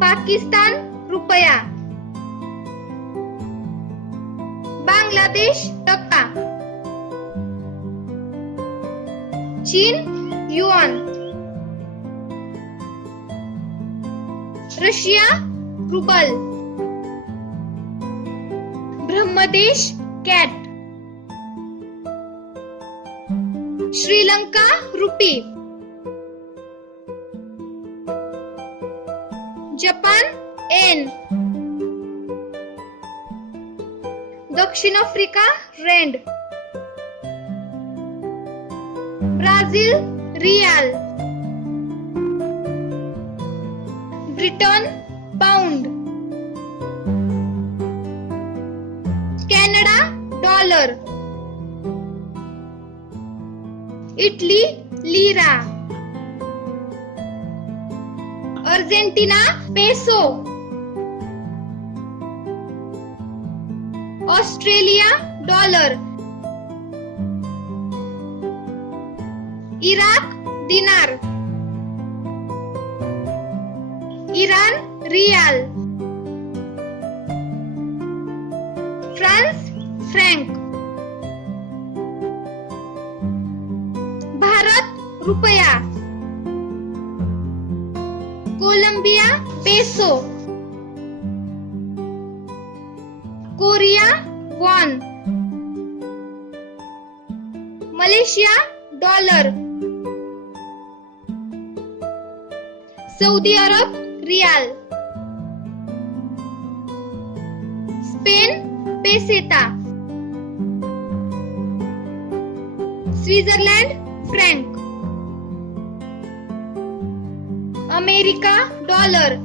पाकिस्तान रुपया, बांगलादेश टका, चीन yuan, Russia rouble, ब्रह्मदेश kyat, Sri Lanka rupee, Japan yen, दक्षिण Africa rand, Brazil riyal, Britain pound, Canada dollar, Italy lira, Argentina peso, Australia dollar, Iraq dinar, Iran riyal, France franc, Bharat रुपया, Colombia peso, Korea won, Malaysia dollar, Saudi Arab riyal, Spain peseta, Switzerland franc, America dollar,